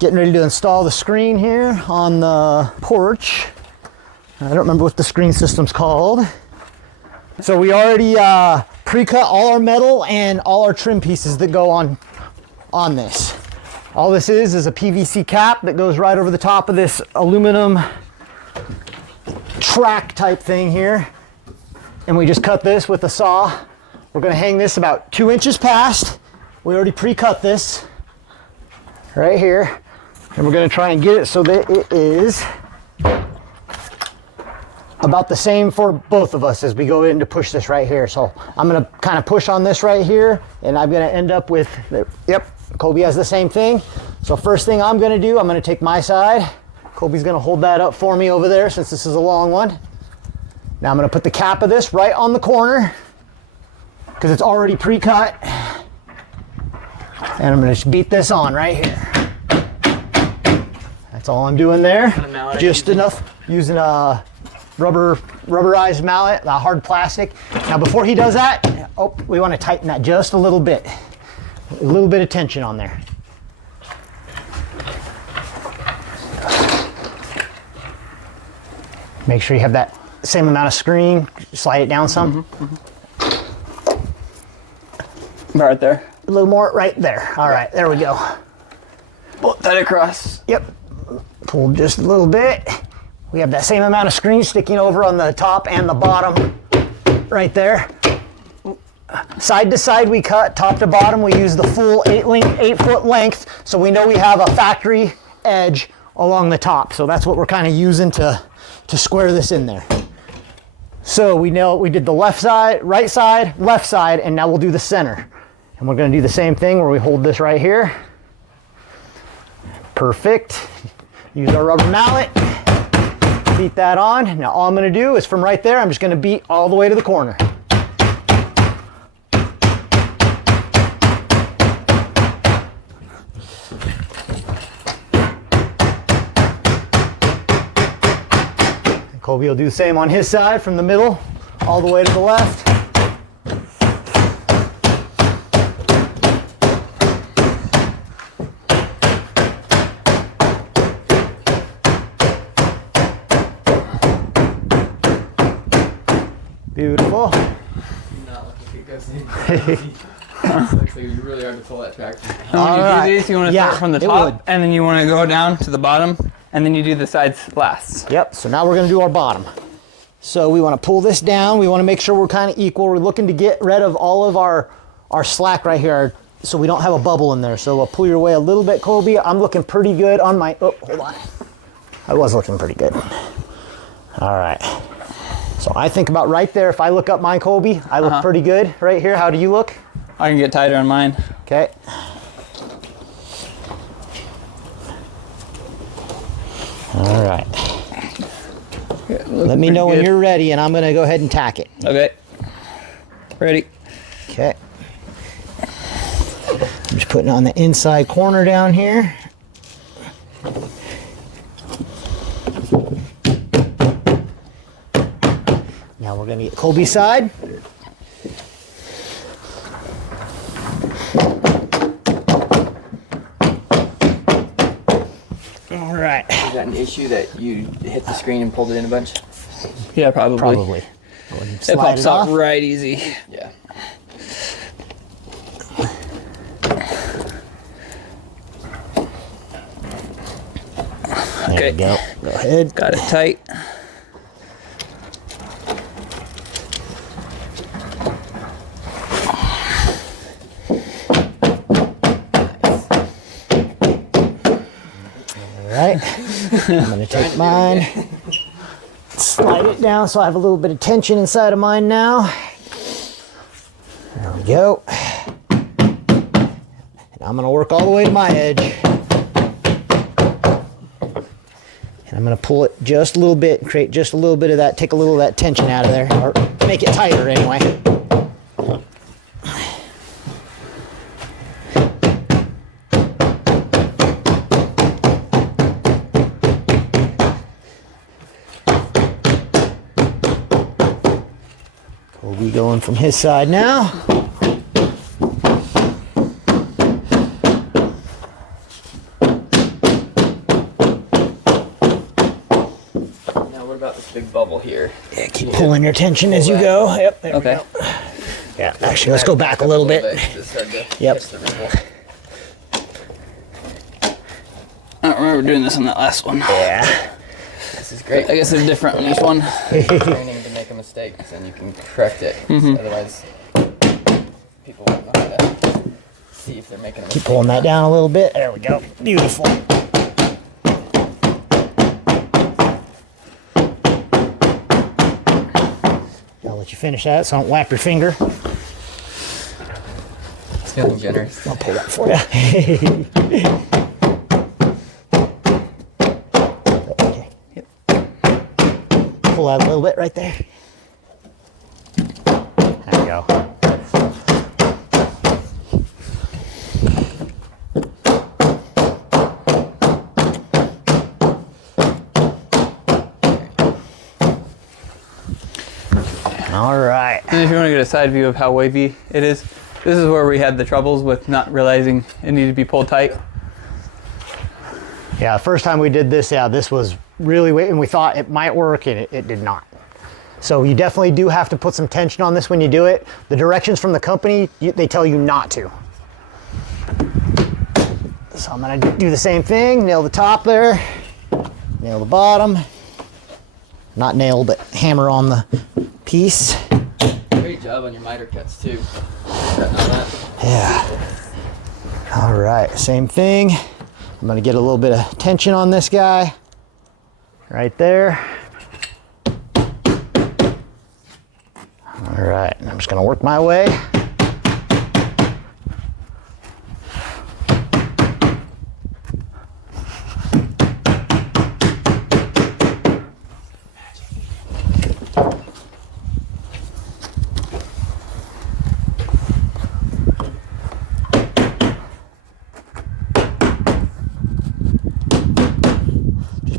Getting ready to install the screen here on the porch. I don't remember what the screen system's called. So we already pre-cut all our metal and all our trim pieces that go on this. All this is a PVC cap that goes right over the top of this aluminum track type thing here. And we just cut this with a saw. We're gonna hang this about 2 inches past. We already pre-cut this right here. And we're gonna try and get it so that it is about the same for both of us as we go in to push this right here. So I'm gonna kind of push on this right here, and I'm gonna end up with, yep, Colby has the same thing. So first thing I'm gonna do, I'm gonna take my side. Colby's gonna hold that up for me over there since this is a long one. Now I'm gonna put the cap of this right on the corner because it's already pre-cut. And I'm gonna just beat this on right here. That's all I'm doing there. Just enough, using a rubberized mallet, a hard plastic. Now before he does that, oh, we want to tighten that just a little bit. A little bit of tension on there. Make sure you have that same amount of screen. Slide it down some. Right there. A little more right there. All right, there we go. Pull that across. Yep. Pull just a little bit. We have that same amount of screen sticking over on the top and the bottom right there. Side to side we cut, top to bottom we use the full 8-foot length, so we know we have a factory edge along the top. So that's what we're kind of using to square this in there. So we know we did the left side, left side, and now we'll do the center. And we're gonna do the same thing where we hold this right here. Perfect. Use our rubber mallet. Beat that on. Now all I'm going to do is from right there, I'm just going to beat all the way to the corner. And Colby will do the same on his side from the middle all the way to the left. Beautiful. Not looking good. Looks like you really hard to pull that track. You want to start from the top, and then you want to go down to the bottom, and then you do the sides last. Yep, so now we're going to do our bottom. So we want to pull this down. We want to make sure we're kind of equal. We're looking to get rid of all of our slack right here so we don't have a bubble in there. So we'll pull your way a little bit, Colby. I'm looking pretty good on my, oh, hold on. I was looking pretty good. All right. So I think about right there. If I look up mine, Colby, I look pretty good right here. How do you look? I can get tighter on mine. Okay. All right. Let me know when you're ready, and I'm going to go ahead and tack it. Okay. Ready. Okay. I'm just putting it on the inside corner down here. Now we're going to get Colby's side. All right. Is that an issue that you hit the screen and pulled it in a bunch? Yeah, probably. Probably. It pops out right easy. Yeah. There we go. Go ahead. Got it tight. Right. I'm going to take mine, slide it down so I have a little bit of tension inside of mine now. There we go. And I'm going to work all the way to my edge. And I'm going to pull it just a little bit, create just a little bit of that, take a little of that tension out of there, or make it tighter anyway. Colby going from his side now. this big bubble here. Yeah, keep pulling your tension as you go. Yep, there Okay. we go. Yeah, actually, let's go back a little bit. Yep. I don't remember doing this on that last one. Yeah. This is great. I guess they're different on each one. Training to make a mistake, and you can correct it. Otherwise, people won't know how to see if they're making a mistake. Keep pulling that down a little bit. There we go. Beautiful. I'll let you finish that so I don't whap your finger. It's feeling generous. I'll pull that for you. Okay. Yep. Pull out a little bit right there. There we go. All right. And if you want to get a side view of how wavy it is, this is where we had the troubles with not realizing it needed to be pulled tight. Yeah, the first time we did this, this was really wavy, and we thought it might work, and it did not. So you definitely do have to put some tension on this when you do it. The directions from the company, they tell you not to. So I'm gonna do the same thing, nail the top there, nail the bottom. Not nail, but hammer on the piece. Great job on your miter cuts too. Cutting on that. Yeah. All right, same thing. I'm gonna get a little bit of tension on this guy. Right there. All right, and I'm just gonna work my way.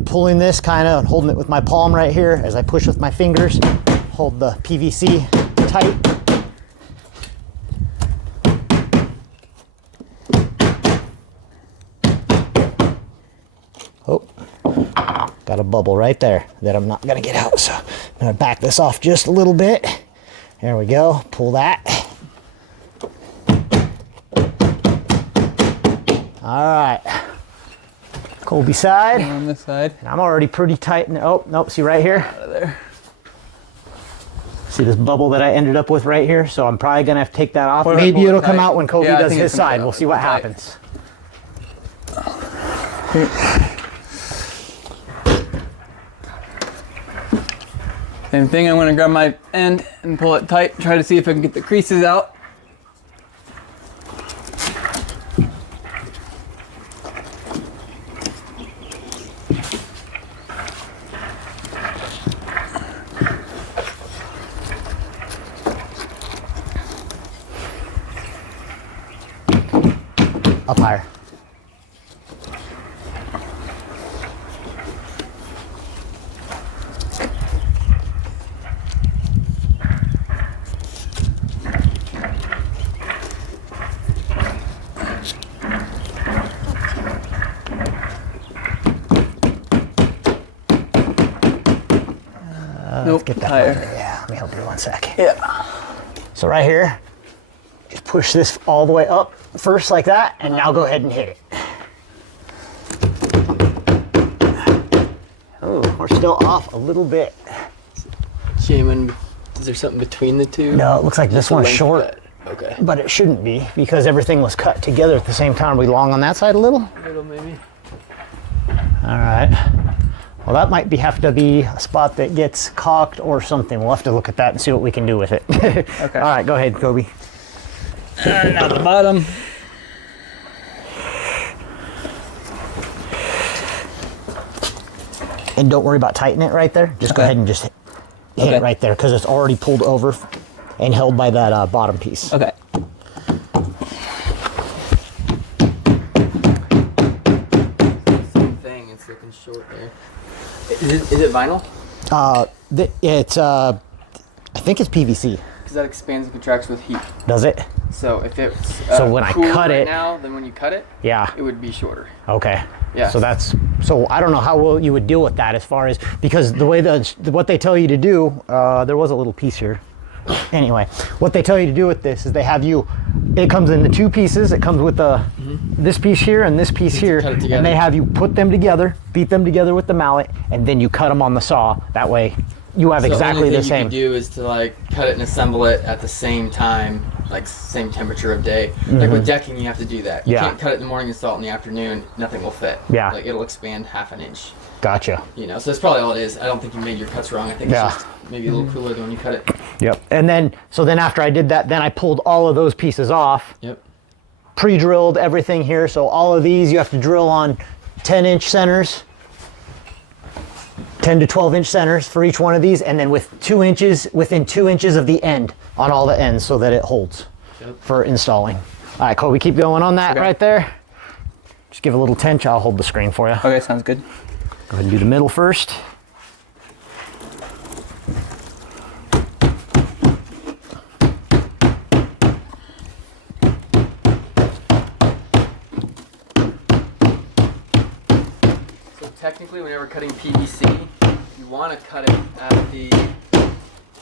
Pulling this kind of and holding it with my palm right here as I push with my fingers. Hold the PVC tight. Oh, got a bubble right there that I'm not gonna get out. So I'm gonna back this off just a little bit. There we go, pull that. All right. Colby side. On this side. And I'm already pretty tight. Oh, nope, see right here? Out of there. See this bubble that I ended up with right here? So I'm probably gonna have to take that off. Pull it Maybe it'll tight. come out when Colby Yeah, I does think his it's gonna side. come We'll out see what tight. happens. Same thing, I'm gonna grab my end and pull it tight, try to see if I can get the creases out. Up higher. Nope, Get that higher. under. Yeah, let me help you 1 sec. Yeah. So right here, just push this all the way up first like that, and now go ahead and hit it. Oh, we're still off a little bit. Shaman, is there something between the two? No, it looks like this Just a one's length short, cut. Okay. but it shouldn't be because everything was cut together at the same time. Are we long on that side a little? A little maybe. All right. Well, that might have to be a spot that gets caulked or something. We'll have to look at that and see what we can do with it. Okay. All right, go ahead, Kobe. And now the bottom. And don't worry about tightening it right there. Just go Okay. ahead and just hit Okay. it right there because it's already pulled over and held by that bottom piece. Okay. Same thing, it's looking short there. Is it vinyl? It's I think it's PVC. Because that expands and contracts with heat. Does it? So if it's So when I cooler cut right it- now, then when you cut it, Yeah. it would be shorter. Okay. Yeah. So I don't know how well you would deal with that as far as, because the way what they tell you to do, there was a little piece here. Anyway, what they tell you to do with this is they have you, it comes in the two pieces. It comes with this piece here and this piece here, cut it together. and they have you put them together, beat them together with the mallet, and then you cut them on the saw. That way you have exactly the only thing same. you can do is to like cut it and assemble it at the same time, like same temperature of day. Like with decking, you have to do that. You Yeah. can't cut it in the morning, install it in the afternoon. Nothing will fit. Yeah. Like it'll expand half an inch. Gotcha. You know, so that's probably all it is. I don't think you made your cuts wrong. I think Yeah. it's just maybe a little cooler than when you cut it. Yep. And then after I did that, then I pulled all of those pieces off. Yep. Pre-drilled everything here, so all of these you have to drill on 10-inch centers, 10 to 12-inch centers for each one of these, and then within 2 inches of the end on all the ends, so that it holds for installing. All right, Kobe, keep going on that right there. Just give a little tension. I'll hold the screen for you. Okay, sounds good. Go ahead and do the middle first. Technically, whenever cutting PVC, you want to cut it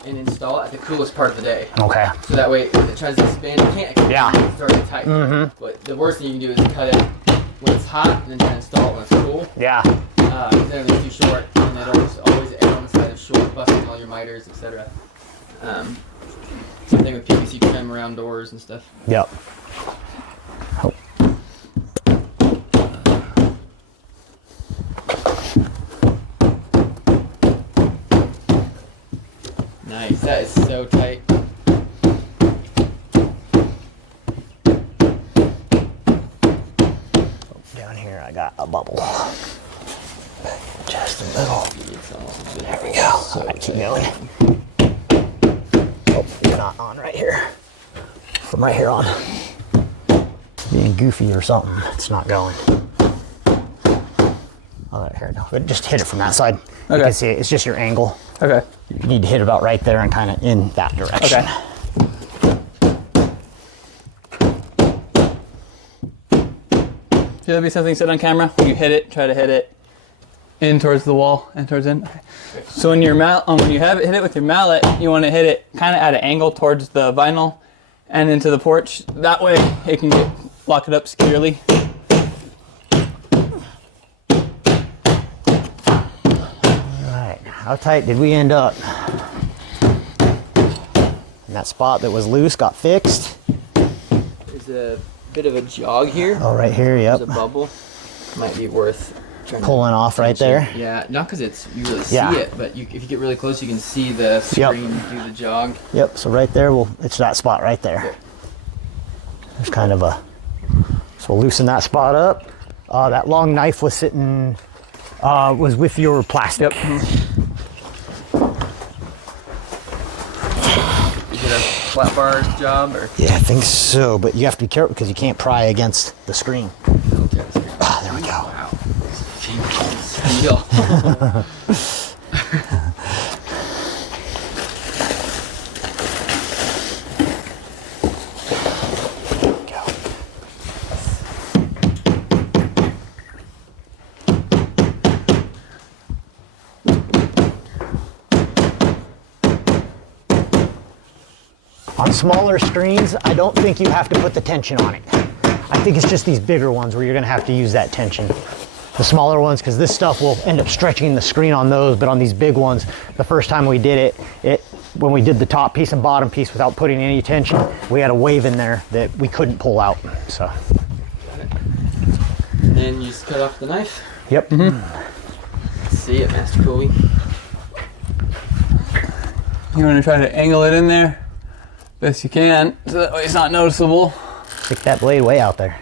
and install it at the coolest part of the day. Okay. So that way, when it tries to expand, it can't. Yeah. It's already tight. But the worst thing you can do is cut it when it's hot and then try to install it when it's cool. Yeah. Then it's too short, and it'll always err on the side of short, busting all your miters, etc. Same thing with PVC trim around doors and stuff. Yep. Oh. Nice. That is so tight. Down here I got a bubble. Just a little. There we go. All right, keep going. Oh, you're not on right here. From right here on. Being goofy or something, it's not going. Oh, right here, no. But just hit it from that side. Okay. You can see it. It's just your angle. Okay. You need to hit about right there and kind of in that direction. Okay. Should there be something said on camera? When you hit it, try to hit it in towards the wall and towards in. Okay. So when when you have it hit it with your mallet, you want to hit it kind of at an angle towards the vinyl and into the porch. That way it can lock it up securely. How tight did we end up? And that spot that was loose got fixed. There's a bit of a jog here. Oh, right here, yep. There's a bubble. Might be worth trying Pulling off right there. Yeah, not because you really see it, but if you get really close, you can see the screen do the jog. Yep, so right there, it's that spot right there. Yep. There's kind of so we'll loosen that spot up. That long knife was sitting, was with your plastic. Yep. Flat bar job, or? Yeah, I think so, but you have to be careful because you can't pry against the screen. Okay. Ah, there we go. Wow. Feel. On smaller screens, I don't think you have to put the tension on it. I think it's just these bigger ones where you're gonna have to use that tension. The smaller ones, because this stuff will end up stretching the screen on those, but on these big ones, the first time we did it, when we did the top piece and bottom piece without putting any tension, we had a wave in there that we couldn't pull out, so. Got it. And then you just cut off the knife. Yep. See it, Master Cooley. You want to try to angle it in there best you can, so that way it's not noticeable. Stick that blade way out there.